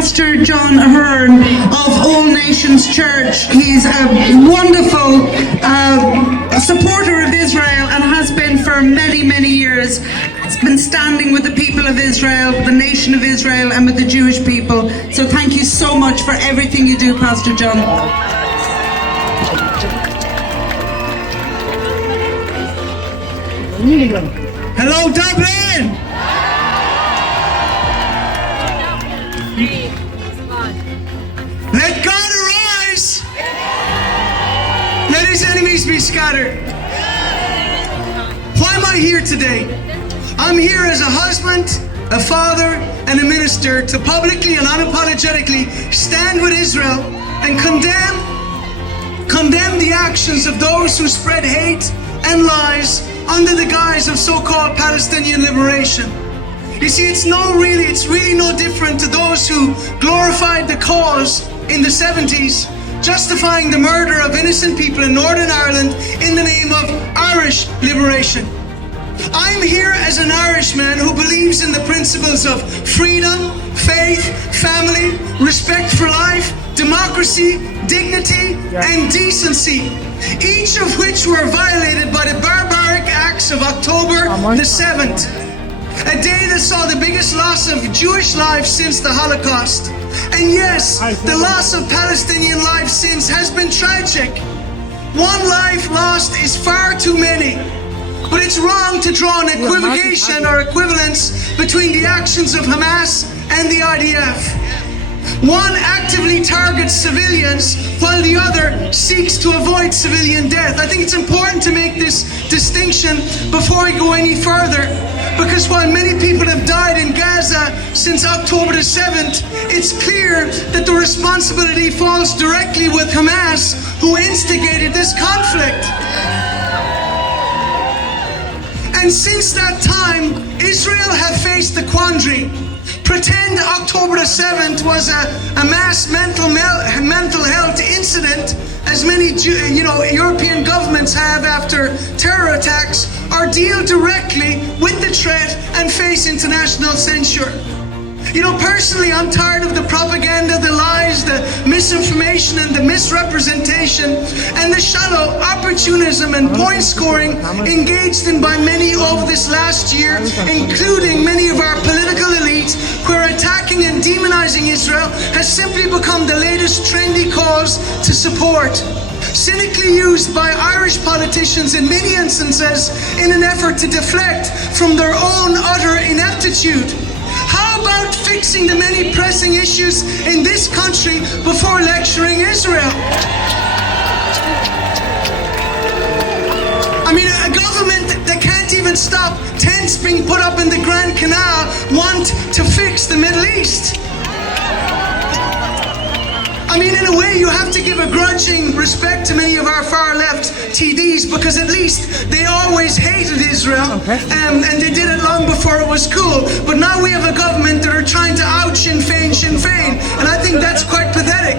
Pastor John Ahern of All Nations Church. He's a wonderful supporter of Israel and has been for many, many years. Has been standing with the people of Israel, the nation of Israel, and with the Jewish people. So thank you so much for everything you do, Pastor John. Hello, Dublin! Let God arise! Let his enemies be scattered. Why am I here today? I'm here as a husband, a father, and a minister to publicly and unapologetically stand with Israel and condemn the actions of those who spread hate and lies under the guise of so-called Palestinian liberation. You see, it's really no different to those who glorified the cause in the 70s, justifying the murder of innocent people in Northern Ireland in the name of Irish liberation. I'm here as an Irishman who believes in the principles of freedom, faith, family, respect for life, democracy, dignity, and decency, each of which were violated by the barbaric acts of October the 7th, a day that saw the biggest loss of Jewish lives since the Holocaust. And yes, the loss of Palestinian lives since has been tragic. One life lost is far too many. But it's wrong to draw an equivocation or equivalence between the actions of Hamas and the IDF. One actively targets civilians while the other seeks to avoid civilian death. I think it's important to make this distinction before we go any further, because while many people have died in Gaza since October the 7th, it's clear that the responsibility falls directly with Hamas, who instigated this conflict. And since that time, Israel have faced the quandary. Pretend October the 7th was a mass mental health incident, as many European governments have after terror attacks, or deal directly with the threat and face international censure. You know, personally, I'm tired of the propaganda, the lies, the misinformation, and the misrepresentation, and the shallow opportunism and point scoring engaged in by many over this last year, including many of our political elites, where attacking and demonizing Israel has simply become the latest trendy cause to support. Cynically used by Irish politicians in many instances in an effort to deflect from their own utter ineptitude. How about fixing the many pressing issues in this country before lecturing Israel? I mean, a government that can't even stop tents being put up in the Grand Canal want to fix the Middle East. I mean, in a way, you have to give a grudging respect to many of our far-left TDs, because at least they always hated Israel, and they did it long before it was cool. But now we have a government that are trying to out Sinn Féin, and I think that's quite pathetic.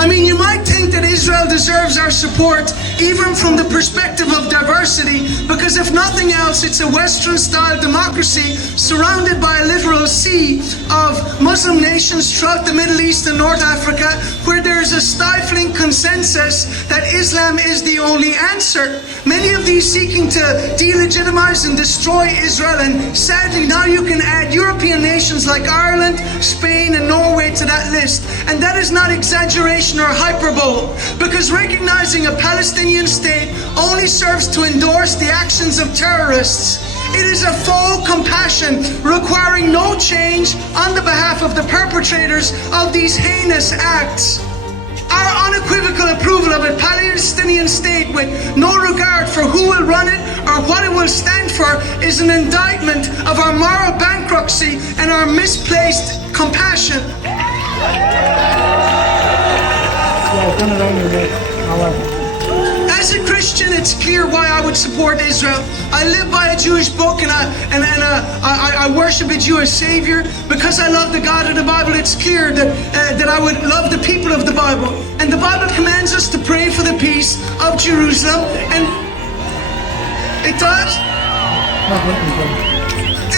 I mean, you might think that Israel deserves our support, even from the perspective of diversity, because if nothing else, it's a Western-style democracy surrounded by a literal sea of Muslim nations throughout the Middle East and North Africa, where there's a stifling consensus that Islam is the only answer. Many of these seeking to delegitimize and destroy Israel, and sadly now you can add European nations like Ireland, Spain, and Norway to that list. And that is not exaggeration or hyperbole, because recognizing a Palestinian state only serves to endorse the actions of terrorists. It is a faux compassion requiring no change on the behalf of the perpetrators of these heinous acts. Our unequivocal approval of a Palestinian state with no regard for who will run it or what it will stand for is an indictment of our moral bankruptcy and our misplaced compassion. As a Christian, it's clear why I would support Israel. I live by a Jewish book, and I worship a Jewish Savior. Because I love the God of the Bible, it's clear that I would love the people of the Bible. And the Bible commands us to pray for the peace of Jerusalem, and it does.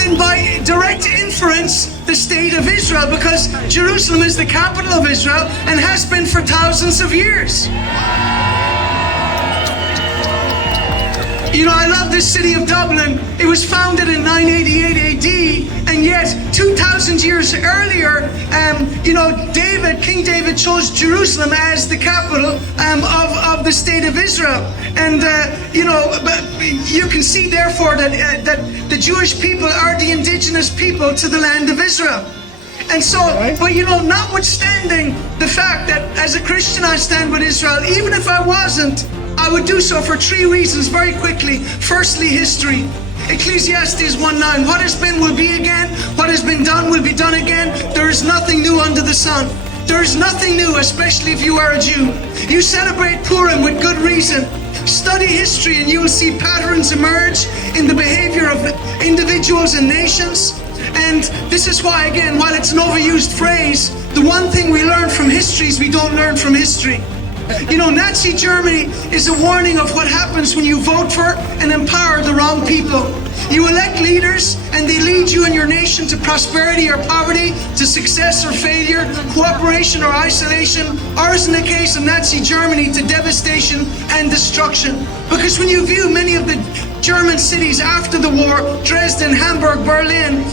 And by direct inference the state of Israel, because Jerusalem is the capital of Israel and has been for thousands of years. You know, I love this city of Dublin. It was founded in 988 AD, and yet 2,000 years earlier, King David chose Jerusalem as the capital of the state of Israel. And but you can see therefore that the Jewish people are the indigenous people to the land of Israel. And so, but notwithstanding the fact that as a Christian I stand with Israel, even if I wasn't, I would do so for three reasons very quickly. Firstly, history. Ecclesiastes 1:9. What has been will be again. What has been done will be done again. There is nothing new under the sun. There is nothing new, especially if you are a Jew. You celebrate Purim with good reason. Study history and you will see patterns emerge in the behavior of individuals and nations. And this is why, again, while it's an overused phrase, the one thing we learn from history is we don't learn from history. Nazi Germany is a warning of what happens when you vote for and empower the wrong people. You elect leaders and they lead you and your nation to prosperity or poverty, to success or failure, cooperation or isolation, or as in the case of Nazi Germany, to devastation and destruction. Because when you view many of the German cities after the war, Dresden, Hamburg, Berlin,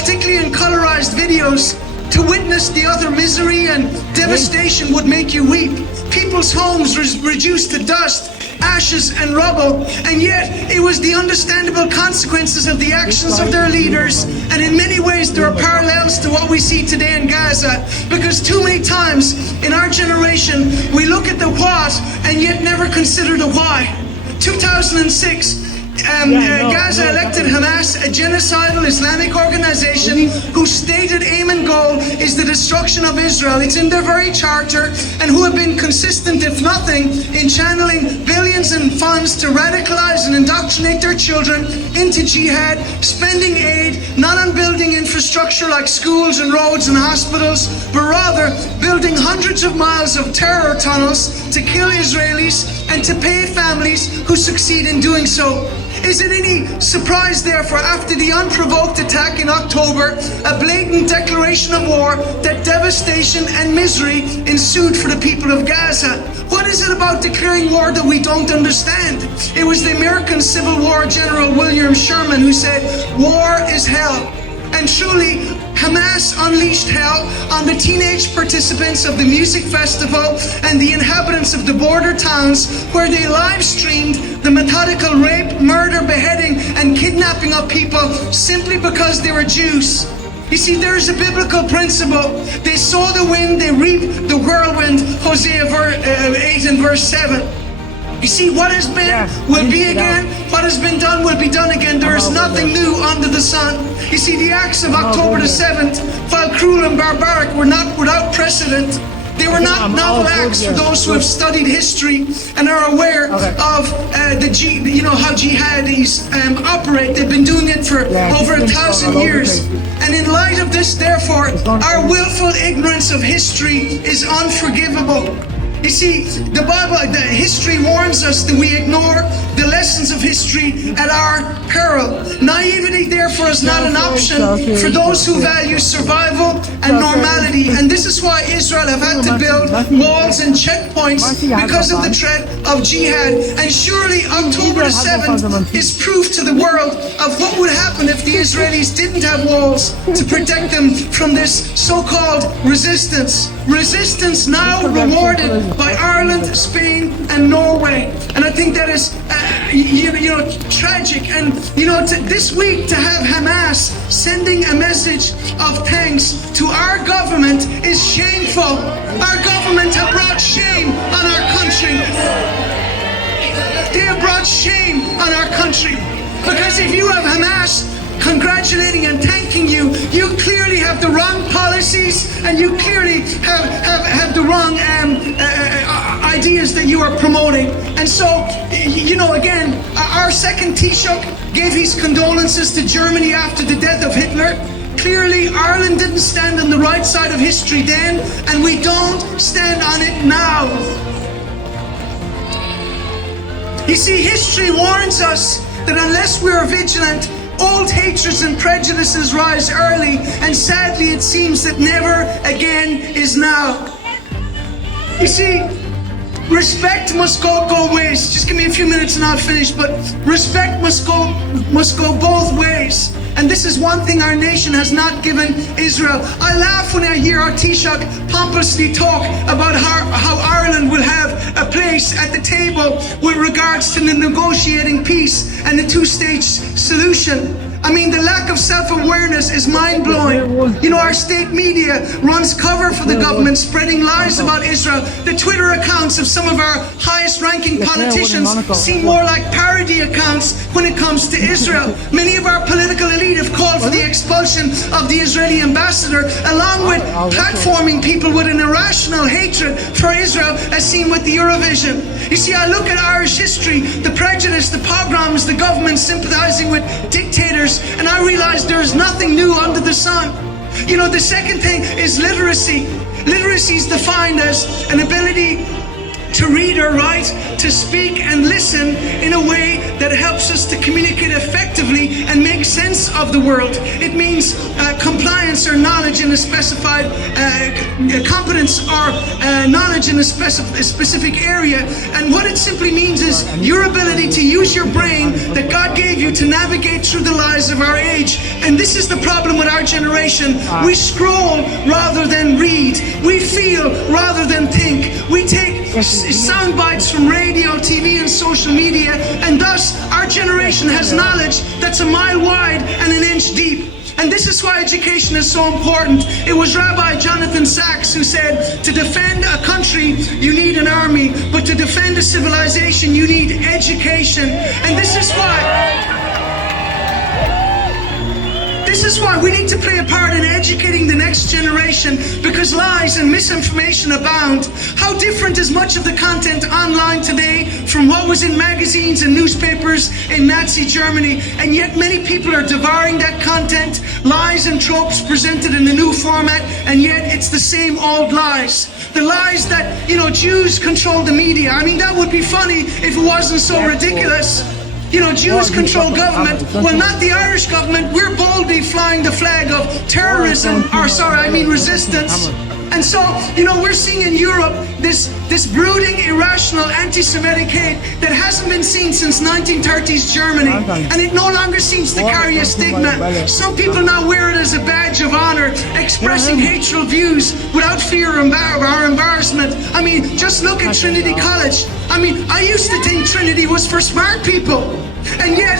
particularly in colorized videos, to witness the utter misery and devastation would make you weep. People's homes reduced to dust, ashes and rubble, and yet it was the understandable consequences of the actions of their leaders. And in many ways there are parallels to what we see today in Gaza, because too many times in our generation we look at the what and yet never consider the why. 2006, Gaza elected Hamas, a genocidal Islamic organization whose stated aim and goal is the destruction of Israel. It's in their very charter, and who have been consistent, if nothing, in channeling billions in funds to radicalize and indoctrinate their children into jihad, spending aid not on building infrastructure like schools and roads and hospitals, but rather building hundreds of miles of terror tunnels to kill Israelis and to pay families who succeed in doing so. Is it any surprise, therefore, after the unprovoked attack in October, a blatant declaration of war, that devastation and misery ensued for the people of Gaza? What is it about declaring war that we don't understand? It was the American Civil War General William Sherman who said, "War is hell." And truly, Hamas unleashed hell on the teenage participants of the music festival and the inhabitants of the border towns, where they live streamed the methodical rape, murder, beheading, and kidnapping of people simply because they were Jews. You see, there is a biblical principle. They sow the wind, they reap the whirlwind, Hosea 8 and verse 7. You see, what has been will be again. What has been done will be done again. There is nothing new under the sun. You see, the acts of October the 7th, while cruel and barbaric, were not without precedent. They were not novel acts for those who have studied history and are aware of how jihadis operate. They've been doing it for over 1,000 years. And in light of this, therefore, our willful ignorance of history is unforgivable. You see, the history warns us that we ignore the lessons of history at our peril. Naivety, therefore, is not an option for those who value survival and normality. And this is why Israel have had to build walls and checkpoints, because of the threat of jihad. And surely October the 7th is proof to the world of what would happen if the Israelis didn't have walls to protect them from this so-called resistance. Resistance now rewarded by Ireland, Spain, and Norway. And I think that is, tragic. And, this week to have Hamas sending a message of thanks to our government is shameful. Our government have brought shame on our country. They have brought shame on our country. Because if you have Hamas congratulating and thanking you, you clearly have the wrong policies, and you clearly have the wrong ideas that you are promoting. And so, again, our second Taoiseach gave his condolences to Germany after the death of Hitler. Clearly, Ireland didn't stand on the right side of history then, and we don't stand on it now. You see, history warns us that unless we are vigilant, Old hatreds and prejudices rise early, and sadly it seems that never again is now. You see, respect must go ways. Just give me a few minutes and I'll finish. But respect must go both ways. And this is one thing our nation has not given Israel. I laugh when I hear our Taoiseach pompously talk about how Ireland will have a place at the table with regards to the negotiating peace and the two-stage solution. I mean, the lack of self-awareness is mind-blowing. You know, our state media runs cover for the government, spreading lies about Israel. The Twitter accounts of some of our highest-ranking politicians seem more like parody accounts when it comes to Israel. Many of our political elite have called for the expulsion of the Israeli ambassador, along with platforming people with an irrational hatred for Israel, as seen with the Eurovision. You see, I look at Irish history, the prejudice, the pogroms, the government sympathizing with dictators, and I realize there is nothing new under the sun. You know, the second thing is literacy. Literacy is defined as an ability to read or write, to speak and listen in a way that helps us to communicate effectively and make sense of the world. It means compliance or knowledge in a specified competence or knowledge in a specific area. And what it simply means is your ability to use your brain that God gave you to navigate through the lives of our age. And this is the problem with our generation. We scroll rather than read. We feel rather than think. We take sound bites from radio, TV and social media, and thus our generation has knowledge that's a mile wide and an inch deep. And this is why education is so important. It was Rabbi Jonathan Sachs who said, to defend a country, you need an army, but to defend a civilization, you need education. And this is why we need to play a part in educating the next generation, because lies and misinformation abound. How different is much of the content online today from what was in magazines and newspapers in Nazi Germany, and yet many people are devouring that content, lies and tropes presented in a new format, and yet it's the same old lies. The lies that, you know, Jews control the media. I mean, that would be funny if it wasn't so ridiculous. You know, Jews control government. Well, not the Irish government. We're boldly flying the flag of terrorism, resistance. And so, you know, we're seeing in Europe this brooding, irrational, anti-Semitic hate that hasn't been seen since 1930s Germany. And it no longer seems to carry a stigma. Some people now wear it as a badge of honor, expressing hateful views without fear or embarrassment. I mean, just look at Trinity College. I mean, I used to think Trinity was for smart people. And yet,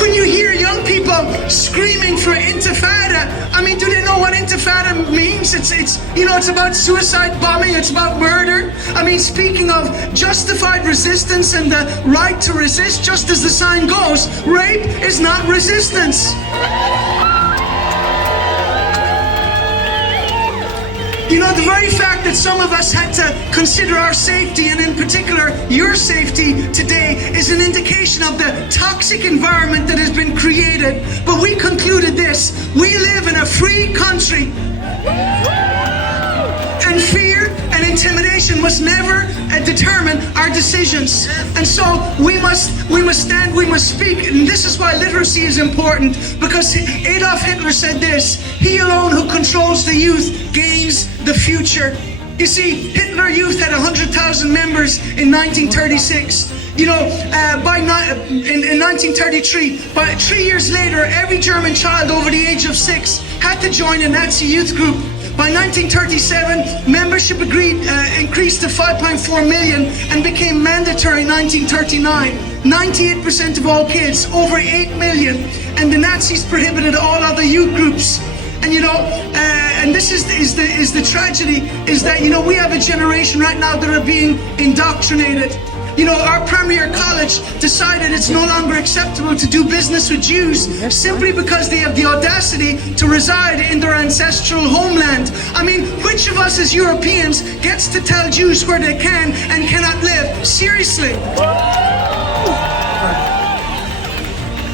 when you hear young people screaming for intifada, I mean, do they know what intifada means? It's about suicide bombing, it's about murder. I mean, speaking of justified resistance and the right to resist, just as the sign goes, rape is not resistance. You know, the very fact that some of us had to consider our safety, and in particular your safety today, is an indication of the toxic environment that has been created. But we concluded this: we live in a free country, and fear and intimidation must never determine our decisions. And so we must stand, we must speak. And this is why literacy is important, because Adolf Hitler said this: he alone who controls the youth gains the future. You see, Hitler Youth had 100,000 members in 1936. You know, in 1933, 3 years later, every German child over the age of 6 had to join a Nazi youth group. By 1937, membership increased to 5.4 million and became mandatory in 1939. 98% of all kids, over 8 million, and the Nazis prohibited all other youth groups. And you know, and this is the tragedy, is that, you know, we have a generation right now that are being indoctrinated. You know, our premier college decided it's no longer acceptable to do business with Jews simply because they have the audacity to reside in their ancestral homeland. I mean, which of us as Europeans gets to tell Jews where they can and cannot live? Seriously.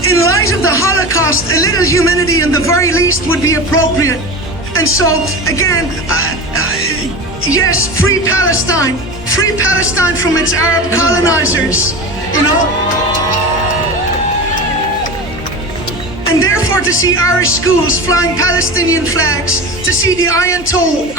In light of the Holocaust, a little humility in the very least would be appropriate. And so, again, yes, free Palestine. Free Palestine from its Arab colonizers, you know? or to see Irish schools flying Palestinian flags, to see the INTO,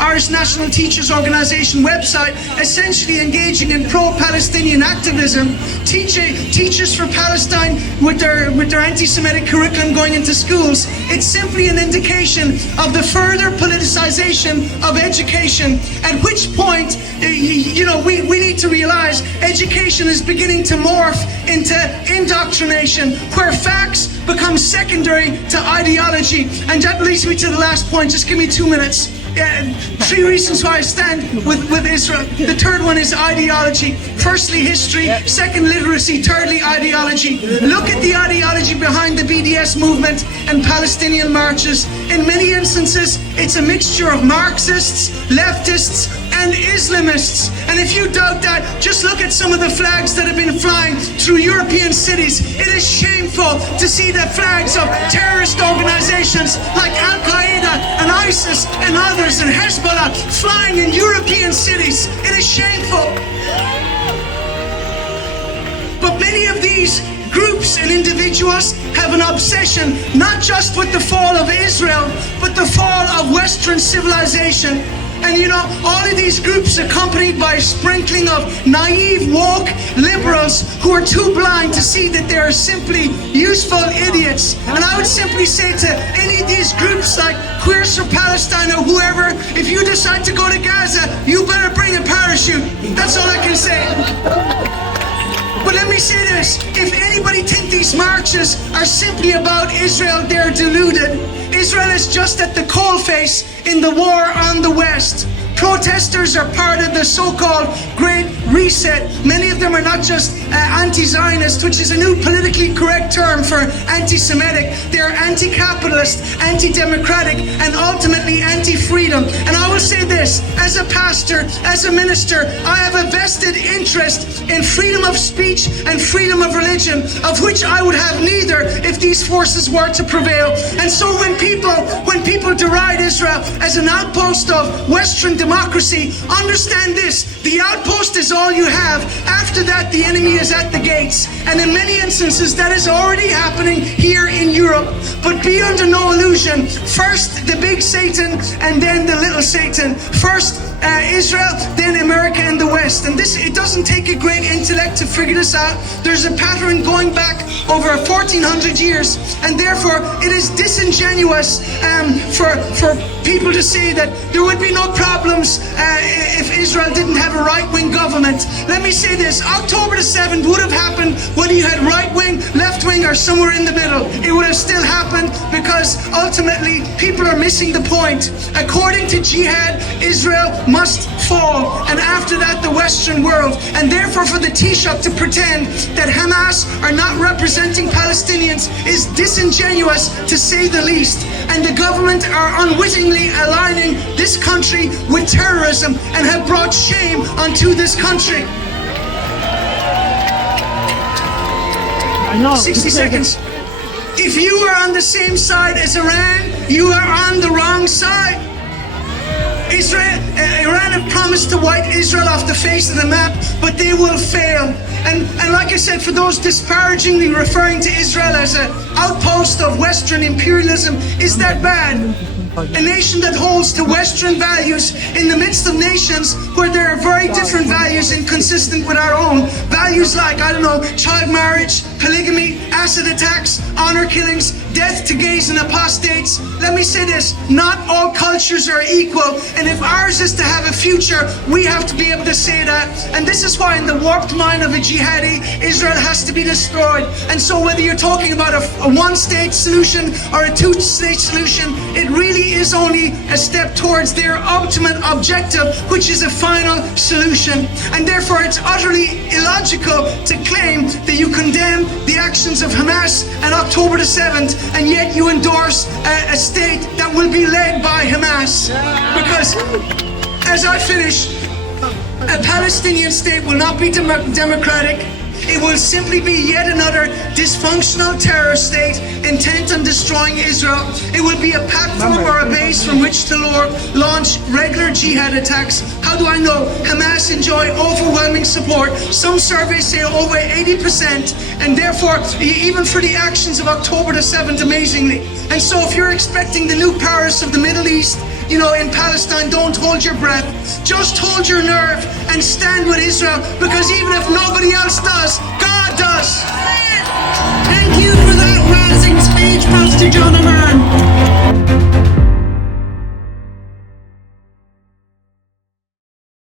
Irish National Teachers Organisation website, essentially engaging in pro-Palestinian activism, teachers for Palestine with their anti-Semitic curriculum going into schools. It's simply an indication of the further politicization of education, at which point, we need to realize education is beginning to morph into indoctrination, where facts become secondary to ideology. And that leads me to the last point. Just give me 2 minutes. 3 reasons why I stand with Israel. The third one is ideology. Firstly, history. Second, literacy. Thirdly, ideology. Look at the ideology behind the BDS movement and Palestinian marches. In many instances, it's a mixture of Marxists, leftists, and Islamists. And if you doubt that, just look at some of the flags that have been flying through European cities. It is shameful to see the flags of terrorist organizations like Al-Qaeda and ISIS and others and Hezbollah flying in European cities. It is shameful. But many of these groups and individuals have an obsession not just with the fall of Israel, but the fall of Western civilization. And all of these groups accompanied by a sprinkling of naive, woke liberals who are too blind to see that they are simply useful idiots. And I would simply say to any of these groups like Queers for Palestine or whoever, if you decide to go to Gaza, you better bring a parachute. That's all I can say. But let me say this, if anybody think these marches are simply about Israel, they're deluded. Israel is just at the coalface in the war on the West. Protesters are part of the so-called Great Reset. Many of them are not just anti-Zionist, which is a new politically correct term for anti-Semitic. They're anti-capitalist, anti-democratic, and ultimately anti-freedom. And I will say this, as a pastor, as a minister, I have a vested interest in freedom of speech and freedom of religion, of which I would have neither if these forces were to prevail. And so when people deride Israel as an outpost of Western democracy, understand this, the outpost is all you have. After that, the enemy is at the gates. And in many instances, that is already happening here in Europe. But be under no illusion. First, the big Satan, and then the little Satan. First, Israel, then America and the West. And it doesn't take a great intellect to figure this out. There's a pattern going back over 1400 years. And therefore, it is disingenuous for people to say that there would be no problems if Israel didn't have a right-wing government. Let me say this, October the 7th would have happened whether you had right-wing, left-wing, or somewhere in the middle. It would have still happened because ultimately people are missing the point. According to Jihad, Israel must fall, and after that the Western world. And therefore for the Taoiseach to pretend that Hamas are not representing Palestinians is disingenuous to say the least. And the government are unwittingly aligning this country with terrorism and have brought shame onto this country. 60 seconds. If you are on the same side as Iran, you are on the wrong side. Iran have promised to wipe Israel off the face of the map, but they will fail. And like I said, for those disparagingly referring to Israel as an outpost of Western imperialism, is that bad? A nation that holds to Western values in the midst of nations where there are very different values inconsistent with our own. Values like, child marriage, polygamy, acid attacks, honor killings, death to gays and apostates. Let me say this, not all cultures are equal, and if ours is to have a future, we have to be able to say that. And this is why in the warped mind of a jihadi, Israel has to be destroyed. And so whether you're talking about a one-state solution or a two-state solution, it really is only a step towards their ultimate objective, which is a final solution. And therefore it's utterly illogical to claim that you condemn the actions of Hamas on October the 7th, and yet you endorse a state that will be led by Hamas. Because, as I finish, a Palestinian state will not be democratic. It will simply be yet another dysfunctional terror state intent on destroying Israel. It will be a platform or a base from which to launch regular jihad attacks. How how do I know? Hamas enjoy overwhelming support. Some surveys say over 80%, and therefore, even for the actions of October the 7th, amazingly. And so if you're expecting the new Paris of the Middle East, in Palestine, don't hold your breath. Just hold your nerve and stand with Israel, because even if nobody else does, God does. Thank you for that rousing speech, Pastor John Ahern.